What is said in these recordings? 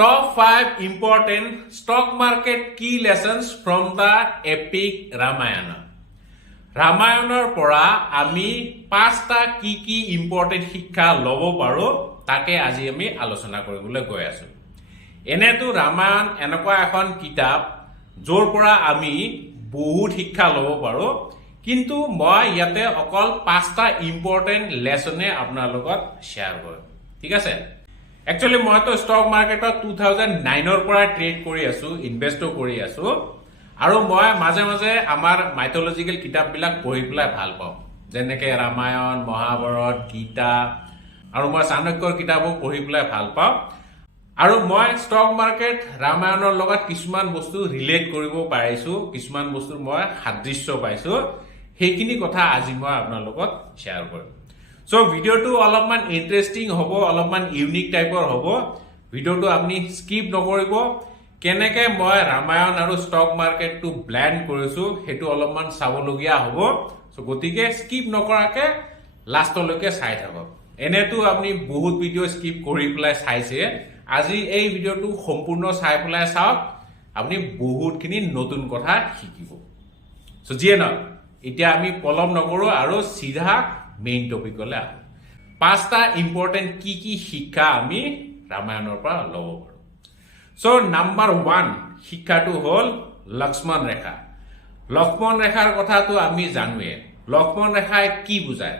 Top 5 important stock market key lessons from the epic Ramayana. ৰামায়ণৰ পৰা আমি 5টা কি ইম্পৰ্টেন্ট শিক্ষা ল'ব পাৰো তাকে আজি আমি আলোচনা কৰিবলৈ গৈ আছো। এনেতো ৰামায়ণ এনেকুৱা এখন কিতাপ যৰ পৰা আমি বহুত শিক্ষা ল'ব পাৰো, কিন্তু মই ইয়াতে অকল 5টা ইম্পৰ্টেন্ট লেসনে আপোনাৰ লগত শ্বেয়াৰ কৰিম। ঠিক আছে? একচুয়ালি মই তো ষ্টক মাৰ্কেটত 2009 ৰ পৰা ট্ৰেড কৰি আছো, ইনভেস্টো কৰি আছো, আৰু মই মাজে মাজে আমাৰ মাইথলজিক্যাল কিতাপবিলাক পঢ়ি পেলাই ভাল পাওঁ, যেনেকে ৰামায়ণ, মহাভাৰত, গীতা, আৰু মই চাণক্যৰ কিতাপো পঢ়ি পেলাই ভাল পাওঁ। আৰু মই ষ্টক মাৰ্কেট ৰামায়ণৰ লগত কিছুমান বস্তু ৰিলেট কৰিব পাৰিছো, কিছুমান বস্তু মই সাদৃশ্য পাইছো, সেইখিনি কথা আজি মই আপোনাৰ লগত শ্বেয়াৰ কৰিম। সো ভিডিওটো অলপমান ইন্টাৰেষ্টিং হ'ব, অলপমান ইউনিক টাইপৰ হ'ব। ভিডিওটো আপুনি স্কিপ নকৰিব। কেনেকে মই ৰামায়ণ আৰু ষ্টক মাৰ্কেটটো ব্লেন্ড কৰিছো হেতু অলপমান চাবলগীয়া হ'ব। সো গতিকে স্কিপ নকৰাকে লাষ্টলৈকে চাই থাকক। এনেতো আপুনি বহুত ভিডিও স্কিপ কৰি পেলাই চাইছে, আজি এই ভিডিওটো সম্পূৰ্ণ চাই পেলাই চাওক, আপুনি বহুতখিনি নতুন কথা শিকিব। সো যিয়ে নহওক, এতিয়া আমি পলম নকৰো আৰু সিধা মেইন টপিকলৈ আহো। 5টা ইম্পৰ্টেন্ট কি শিক্ষা আমি ৰামায়ণৰ পৰা ল'ব পাৰো। সো নাম্বাৰ 1 শিক্ষাটো হ'ল লক্ষ্মণ ৰেখা। লক্ষ্মণ ৰেখাৰ কথাটো আমি জানোৱে। লক্ষ্মণ ৰেখাই কি বুজায়?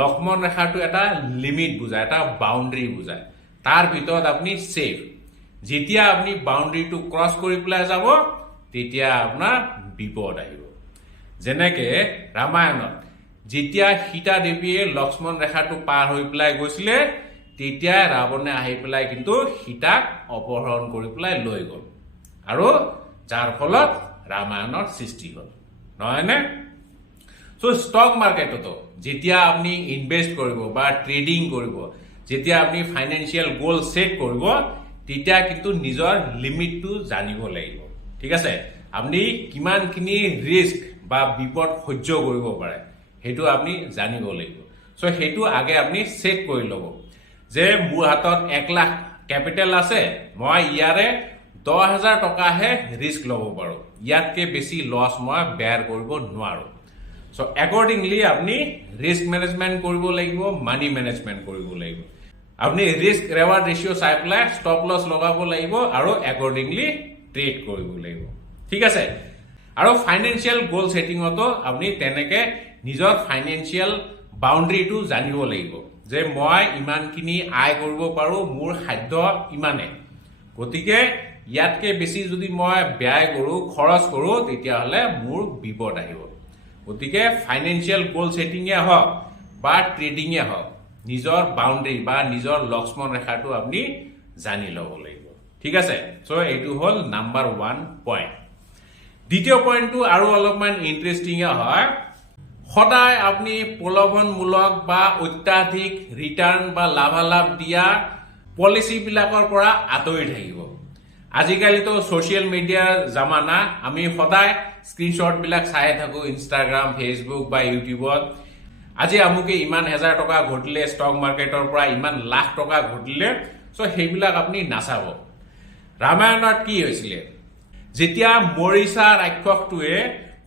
লক্ষ্মণ ৰেখাটো এটা লিমিট বুজায়, এটা বাউণ্ডাৰী বুজায়। তাৰ ভিতৰত আপুনি সেফ। যেতিয়া আপুনি বাউণ্ডাৰীটো ক্ৰছ কৰি পেলাই যাব, তেতিয়া আপোনাৰ বিপদ আহিব। যেনেকে ৰামায়ণত যেতিয়া সীতা দেৱীয়ে লক্ষ্মণ ৰেখাটো পাৰ হৈ পেলাই গৈছিলে, তেতিয়া ৰাৱণে আহি পেলাই কিন্তু সীতাক অপহৰণ কৰি পেলাই লৈ গ'ল, আৰু যাৰ ফলত ৰামায়ণৰ সৃষ্টি হ'ল, নহয়নে? সো ষ্টক মাৰ্কেটতো যেতিয়া আপুনি ইনভেস্ট কৰিব বা ট্ৰেডিং কৰিব, যেতিয়া আপুনি ফাইনেন্সিয়েল গ'ল সেট কৰিব, তেতিয়া কিন্তু নিজৰ লিমিটটো জানিব লাগিব। ঠিক আছে? আপুনি কিমানখিনি ৰিস্ক বা বিপদ সহ্য কৰিব পাৰে হেতু আপুনি জানিব লাগিব। সো হেতু আগে আপুনি সেট কৰি ল'ব যে মোৰ হাতত 1 লাখ ক্যাপিটেল আছে, মই ইয়াৰে 10,000 টকাহে ৰিস্ক ল'ব পাৰো, ইয়াতকে বেছি লছ মই বেয়াৰ কৰিব নোৱাৰো। সো একৰ্ডিংলি আপুনি ৰিস্ক মেনেজমেন্ট কৰিব লাগিব, মানি মেনেজমেন্ট কৰিব লাগিব। আপুনি ৰিস্ক ৰিৱাৰ্ড ৰেশিও চাই পেলাই ষ্টপ লছ লগাব লাগিব আৰু একৰ্ডিংলি ট্ৰেড কৰিব লাগিব। ঠিক আছে? আৰু ফাইনেন্সিয়েল গ'ল সেটিংতো আপুনি তেনেকে নিজৰ ফাইনেন্সিয়েল বাউণ্ডাৰীটো জানিব লাগিব যে মই ইমানখিনি আয় কৰিব পাৰো, মোৰ খাদ্য ইমানে, গতিকে ইয়াতকে বেছি যদি মই ব্যয় কৰো, খৰচ কৰো, তেতিয়াহ'লে মোৰ বিপদ আহিব। গতিকে ফাইনেন্সিয়েল গ'ল সেটিঙে হওক বা ট্ৰেডিঙে হওক, নিজৰ বাউণ্ডাৰী বা নিজৰ লক্ষ্মণ ৰেখাটো আপুনি জানি ল'ব লাগিব। ঠিক আছে? সো এইটো হ'ল নাম্বাৰ 1 পইণ্ট। দ্বিতীয় পইণ্টটো আৰু অলপমান ইন্টাৰেষ্টিং হয়। সদায় আপুনি প্ৰলোভনমূলক বা অত্যাধিক ৰিটাৰ্ণ বা লাভালাভ দিয়া পলিচিবিলাকৰ পৰা আঁতৰি থাকিব। আজিকালিতো ছ'চিয়েল মিডিয়াৰ জামানা, আমি সদায় স্ক্ৰীনশ্বটবিলাক চাই থাকো ইনষ্টাগ্ৰাম, ফেচবুক বা ইউটিউবত। আজি আমুকে ইমান 1000 টকা ঘটিলে ষ্টক মাৰ্কেটৰ পৰা, ইমান লাখ টকা ঘটিলে। সো সেইবিলাক আপুনি নাচাব। ৰামায়ণত কি হৈছিলে? যেতিয়া মৰিষা ৰাক্ষসটোৱে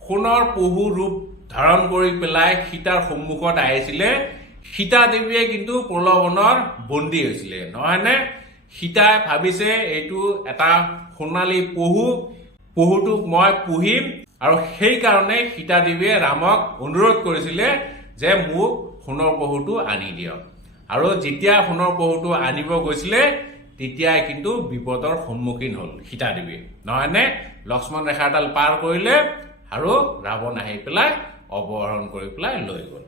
সোণৰ পহু ৰূপ ধাৰণ কৰি পেলাই সীতাৰ সন্মুখত আহিছিলে, সীতা দেৱীয়ে কিন্তু প্ৰলোভনৰ বন্দী হৈছিলে, নহয়নে? সীতাই ভাবিছে এইটো এটা সোণালী পহুটোক মই পুহিম, আৰু সেইকাৰণে সীতা দেৱীয়ে ৰামক অনুৰোধ কৰিছিলে যে মোক সোণৰ পহুটো আনি দিয়ক। আৰু যেতিয়া সোণৰ পহুটো আনিব গৈছিলে, তেতিয়াই কিন্তু বিপদৰ সন্মুখীন হ'ল সীতা দেৱী, নহয়নে? লক্ষ্মণ ৰেখাডাল পাৰ কৰিলে আৰু ৰাৱণ আহি পেলাই অপহৰণ কৰি পেলাই লৈ গ'ল।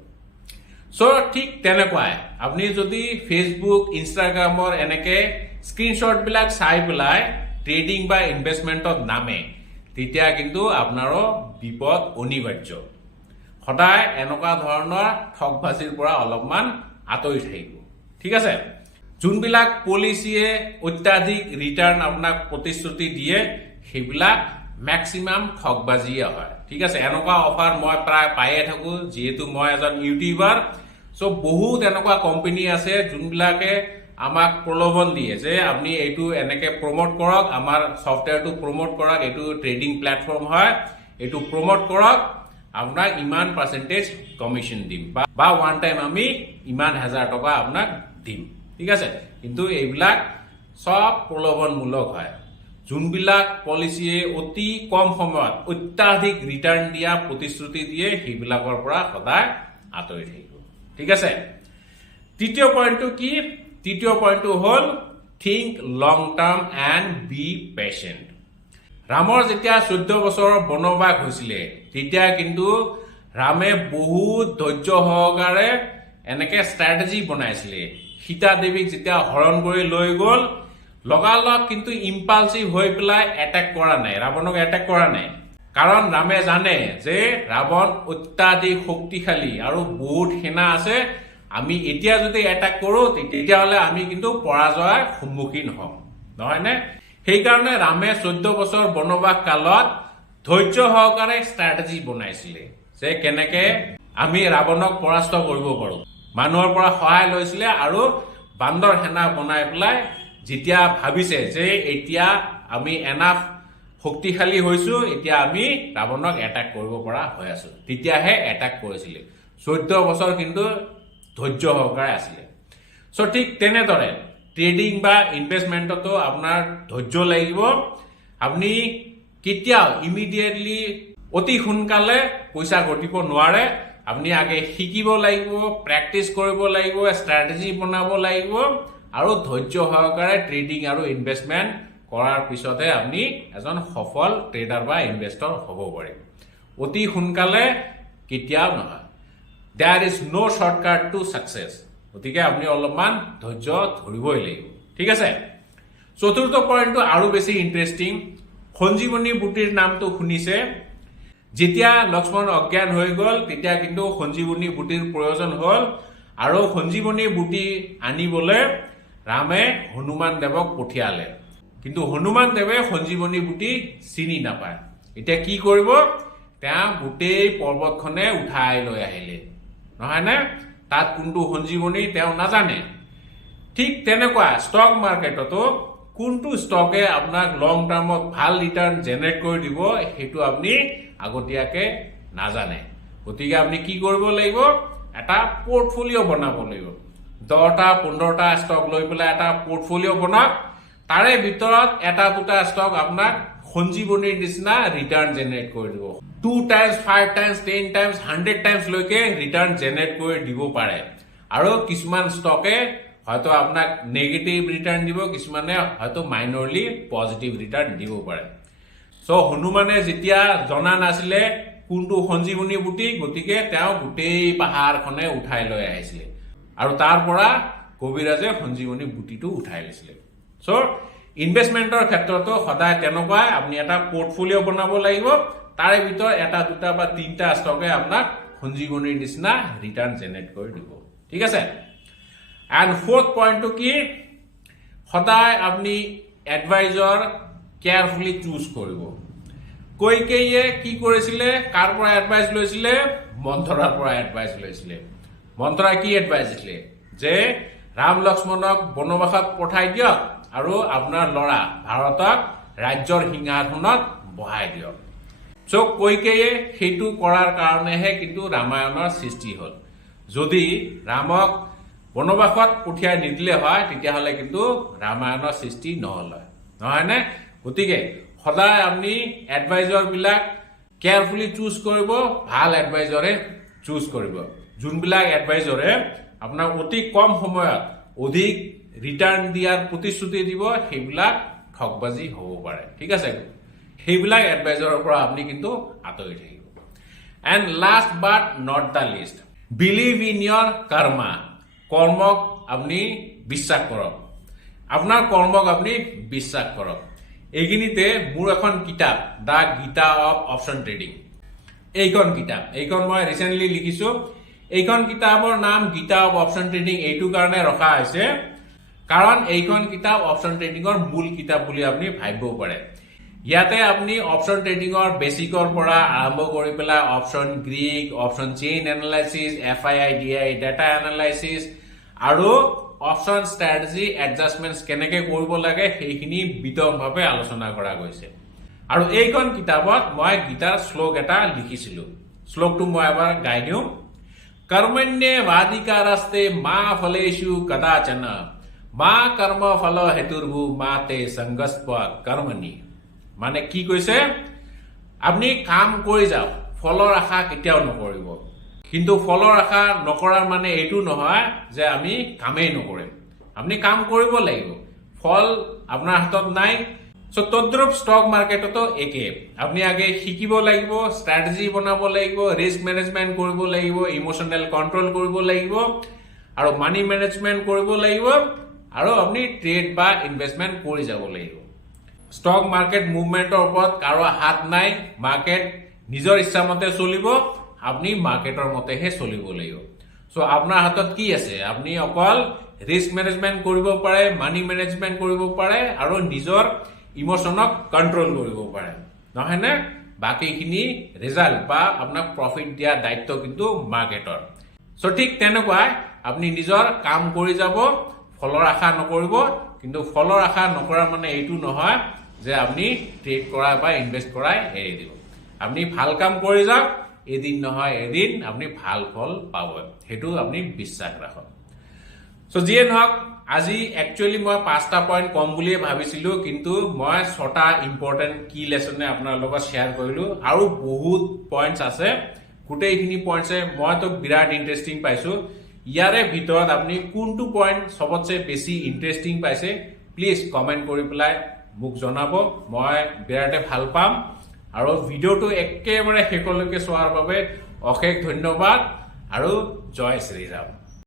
সো ঠিক তেনেকুৱাই আপুনি যদি ফেচবুক, ইনষ্টাগ্ৰামৰ এনেকে স্ক্ৰীনশ্বটবিলাক চাই পেলাই ট্ৰেডিং বা ইনভেষ্টমেণ্টত নামে, তেতিয়া কিন্তু আপোনাৰো বিপদ অনিবাৰ্য। সদায় এনেকুৱা ধৰণৰ ঠগবাজিৰ পৰা অলপমান আঁতৰি থাকিব। ঠিক আছে? যোনবিলাক পলিচিয়ে অত্যাধিক ৰিটাৰ্ণ আপোনাক প্ৰতিশ্ৰুতি দিয়ে, সেইবিলাক মেক্সিমাম ঠগবাজিয়ে হয়। ঠিক আছে? এনেকুৱা অফাৰ মই প্ৰায় পায়ে থাকো, যিহেতু মই এজন ইউটিউবাৰ। সো বহুত এনেকুৱা কোম্পানী আছে যোনবিলাকে আমাক প্ৰলোভন দিয়ে যে আপুনি এইটো এনেকে প্ৰমোট কৰক, আমাৰ সফটৱেৰটো প্ৰমোট কৰক, এইটো ট্ৰেডিং প্লেটফৰ্ম হয়, এইটো প্ৰমোট কৰক, আপোনাক ইমান পাৰ্চেন্টেজ কমিশ্যন দিম বা ওৱান টাইম আমি ইমান 1000 টকা আপোনাক দিম। ঠিক আছে, কিন্তু এইবিলাক সব প্ৰলোভনমূলক হয়। যোনবিলাক পলিচিয়ে অতি কম সময়ত অত্যাধিক ৰিটাৰ্ণ দিয়া প্ৰতিশ্ৰুতি দিয়ে সেইবিলাকৰ পৰা সদায় আঁতৰি থাকিব। ঠিক আছে, তৃতীয় পইণ্টটো কি? তৃতীয় পইণ্টটো হ'ল think long term and be patient. ৰামৰ যেতিয়া 14 বছৰৰ বনবাস হৈছিলে তেতিয়া কিন্তু ৰামে বহুত ধৈৰ্য সহকাৰে এনেকে ষ্ট্ৰেটেজি বনাইছিলে। সীতা দেৱীক যেতিয়া হৰণ কৰি লৈ গ'ল, লগালগ কিন্তু ইম্পালচিভ হৈ পেলাই এটেক কৰা নাই, ৰাৱণক এটেক কৰা নাই। কাৰণ ৰামে জানে যে ৰাৱণ অত্যাধিক শক্তিশালী আৰু বহুত সেনা আছে, আমি এতিয়া যদি এটেক কৰো তেতিয়াহ'লে আমি কিন্তু পৰাজয়ৰ সন্মুখীন হ'ম, নহয়নে? সেইকাৰণে ৰামে 14 বছৰ বনবাস কালত ধৈৰ্য সহকাৰে ষ্ট্ৰেটেজি বনাইছিলে যে কেনেকে আমি ৰাৱণক পৰাস্ত কৰিব পাৰো। মানুহৰ পৰা সহায় লৈছিলে আৰু বান্দৰ সেনা বনাই পেলাই যেতিয়া ভাবিছে যে এতিয়া আমি এনাফ শক্তিশালী হৈছো, এতিয়া আমি ৰাৱণক এটেক কৰিব পৰা হৈ আছো, তেতিয়াহে এটেক কৰিছিলে। 14 বছৰ কিন্তু ধৈৰ্য সহকাৰে আছিলে। চ' ঠিক তেনেদৰে ট্ৰেডিং বা ইনভেষ্টমেণ্টতো আপোনাৰ ধৈৰ্য লাগিব। আপুনি কেতিয়াও ইমিডিয়েটলি অতি সোনকালে পইচা ঘটিব নোৱাৰে। আপুনি আগে শিকিব লাগিব, প্ৰেক্টিচ কৰিব লাগিব, ষ্ট্ৰেটেজি বনাব লাগিব আৰু ধৈৰ্য সহকাৰে ট্ৰেডিং আৰু ইনভেষ্টমেণ্ট কৰাৰ পিছতহে আপুনি এজন সফল ট্ৰেডাৰ বা ইনভেষ্টৰ হ'ব পাৰিব। অতি সোনকালে কেতিয়াও নহয়। There is no shortcut to success. গতিকে আপুনি অলপমান ধৈৰ্য ধৰিবই লাগিব। ঠিক আছে, চতুৰ্থ পইণ্টটো আৰু বেছি ইণ্টাৰেষ্টিং। সঞ্জীৱনী বুটিৰ নামটো শুনিছে। যেতিয়া লক্ষ্মণ অজ্ঞান হৈ গ'ল তেতিয়া কিন্তু সঞ্জীৱনী বুটিৰ প্ৰয়োজন হ'ল আৰু সঞ্জীৱনী বুটি আনিবলৈ ৰামে হনুমান দেৱক পঠিয়ালে। কিন্তু হনুমান দেৱে সঞ্জীৱনী বুটি চিনি নাপায়। এতিয়া কি কৰিব? তেওঁ গোটেই পৰ্বতখনে উঠাই লৈ আহিলে, নহয়নে? তাত কোনটো সঞ্জীৱনী তেওঁ নাজানে। ঠিক তেনেকুৱা ষ্টক মাৰ্কেটতো কোনটো ষ্টকে আপোনাক লং টাৰ্মত ভাল ৰিটাৰ্ণ জেনেৰেট কৰি দিব সেইটো আপুনি আগতীয়াকে নাজানে। গতিকে আপুনি কি কৰিব লাগিব? এটা পৰ্টফলিঅ' বনাব লাগিব। 10টা 15টা ষ্টক লৈ পেলাই এটা পৰ্টফলিঅ' বনাওক। তাৰে ভিতৰত এটা দুটা ষ্টক আপোনাক সঞ্জীৱনীৰ নিচিনা ৰিটাৰ্ণ জেনেৰেট কৰি দিব। 2 টাইমছ 5 টাইমছ 10 টাইমছ 100 টাইমছ লৈকে ৰিটাৰ্ণ জেনেৰেট কৰি দিব পাৰে। আৰু কিছুমান ষ্টকে হয়তো আপোনাক নেগেটিভ ৰিটাৰ্ণ দিব, কিছুমানে হয়তো মাইনৰলি পজিটিভ ৰিটাৰ্ণ দিব পাৰে। চ' হনুমানে যেতিয়া জনা নাছিলে কোনটো সঞ্জীৱনী বুটি, গতিকে তেওঁ গোটেই পাহাৰখনে উঠাই লৈ আহিছিলে আৰু তাৰ পৰা কবিৰাজে সঞ্জীৱনী বুটিটো উঠাই লৈছিলে। চ' ইনভেষ্টমেণ্টৰ ক্ষেত্ৰতো সদায় তেনেকুৱাই আপুনি এটা পৰ্টফলিঅ' বনাব লাগিব। তাৰে ভিতৰত এটা দুটা বা 3টা ষ্টকে আপোনাক সঞ্জীৱনীৰ নিচিনা ৰিটাৰ্ণ জেনেৰেট কৰি দিব। ঠিক আছে, এণ্ড ফ'ৰ্থ পইণ্টটো কি? সদায় আপুনি এডভাইজৰ কেয়াৰফুলি চুজ কৰিব। কৈকেয়ীয়ে কি কৰিছিলে? কাৰ পৰা এডভাইচ লৈছিলে? মন্থৰাৰ পৰা এডভাইচ লৈছিলে। মন্থৰাই কি এডভাইচ দিছিলে? যে ৰাম লক্ষ্মণক বনবাসত পঠাই দিয়ক আৰু আপোনাৰ ল'ৰা ভাৰতক ৰাজ্যৰ সিংহাসনত বহাই দিয়ক। চ' কৈকেয়ীয়ে সেইটো কৰাৰ কাৰণেহে কিন্তু ৰামায়ণৰ সৃষ্টি হ'ল। যদি ৰামক বনবাসত পঠিয়াই নিদিলে হয় তেতিয়াহ'লে কিন্তু ৰামায়ণৰ সৃষ্টি নহ'ল হয়, নহয়নে? গতিকে সদায় আপুনি এডভাইজৰবিলাক কেয়াৰফুলি চুজ কৰিব, ভাল এডভাইজৰে চুজ কৰিব। যোনবিলাক এডভাইজৰে আপোনাক অতি কম সময়ত অধিক ৰিটাৰ্ণ দিয়াৰ প্ৰতিশ্ৰুতি দিব সেইবিলাক ঠগবাজি হ'ব পাৰে। ঠিক আছে, সেইবিলাক এডভাইজৰৰ পৰা আপুনি কিন্তু আঁতৰি থাকিব। And last but not the least, believe in your karma. কৰ্মক আপুনি বিশ্বাস কৰক, আপোনাৰ কৰ্মক আপুনি বিশ্বাস কৰক। এইখিনিতে মোৰ এখন কিতাপ the Gita of option trading, এইখন মই ৰিচেণ্টলি লিখিছো। এইখন কিতাপৰ নাম গীতা অফ অপশ্যন ট্ৰেডিং এইটো কাৰণে ৰখা হৈছে কাৰণ এইখন কিতাপ অপশ্যন ট্ৰেডিঙৰ মূল কিতাপ বুলি আপুনি ভাবিব পাৰে। ইয়াতে আপুনি অপশ্যন ট্ৰেডিঙৰ বেচিকৰ পৰা আৰম্ভ কৰি পেলাই option Greek, option chain analysis, FII, DI, data analysis আৰু অপশন ষ্ট্ৰেটেজি এডজাষ্টমেন্টছ কেনেকৈ কৰিব লাগে সেইখিনি বিতংভাৱে আলোচনা কৰা গৈছে আৰু এইখন কিতাপত মই গীতাৰ শ্লোক এটা লিখিছিলো শ্লোকটো মই এবাৰ গাই দিওঁ कर्मण्ये वादिकारस्ते मा फलेषु कदाचन मा कर्म फल हेतुर्भु माते संगस्व कर्मणि মানে কি কৈছে আপনি কাম কৰি যাওক ফলৰ আশা কেতিয়াও নকৰিব কিন্তু ফলৰ আশা নকৰাৰ মানে এইটো নহয় যে আমি কামেই নকৰিম আপনি কাম কৰিব লাগিব ফল আপোনাৰ হাতত নাই সো তদ্রুপ স্টক মার্কেটতো একে আপনি আগে শিকিব লাগিব স্ট্র্যাটেজি বনাব লাগিব রিস্ক ম্যানেজমেন্ট কৰিব লাগিব ইমোশনাল কন্ট্ৰোল কৰিব লাগিব আৰু মানি ম্যানেজমেন্ট কৰিব লাগিব আৰু আপনি ট্ৰেড বা ইনভেস্টমেন্ট কৰি যাব লাগিব স্টক মাৰ্কেট মুভমেন্টৰ ওপৰত কাৰো হাত নাই মাৰ্কেট নিজৰ ইচ্ছামতে চলিব আপনি মাৰ্কেটৰ মতেহে চলিব লাগিব সো আপোনাৰ হাতত কি আছে আপনি অকল ৰিস্ক ম্যানেজমেন্ট কৰিব পাৰে মানি ম্যানেজমেন্ট কৰিব পাৰে আৰু নিজৰ ইমোশনক কন্ট্ৰোল কৰিব পাৰে নহয় নে বাকিখিনি ৰিজাল্ট বা আপোনাক প্ৰফিট দিয়া দায়িত্ব কিন্তু মাৰ্কেটৰ সো ঠিক তেনেকুৱা আপুনি নিজৰ কাম কৰি যাব ফলৰ আশা নকৰিব কিন্তু ফলৰ আশা নকৰা মানে এইটো নহয় যে আপুনি ট্ৰেড কৰা বা ইনভেস্ট কৰা এৰি দিব আপুনি ভাল কাম কৰি যাওক এদিন নহয় এদিন আপুনি ভাল ফল পাব হেতু আপুনি বিশ্বাস ৰাখক সো যিয়ে নহওক আজি একচুয়ালি মই 5টা পয়েন্ট কম বুলিয়ে ভাবিছিলো কিন্তু মই 6টা ইম্পৰ্টেন্ট কি লেসনে আপোনাৰ লগত শেয়াৰ কৰিলো আৰু বহুত পয়েন্টস আছে গোটেইখিনি পয়েন্টসে মইতো বিৰাট ইন্টাৰেস্টিং পাইছো ইয়াৰে ভিতৰত আপুনি কোনটো পয়েন্ট সবতছে বেছি ইন্টাৰেস্টিং পাইছে প্লিজ কমেন্ট কৰি পেলাই মোক জনাব মই বিৰাটে ভাল পাম আৰু ভিডিওটো একেবাৰে শেষলৈকে চোৱাৰ বাবে অশেষ ধন্যবাদ আৰু জয় শ্ৰীৰাম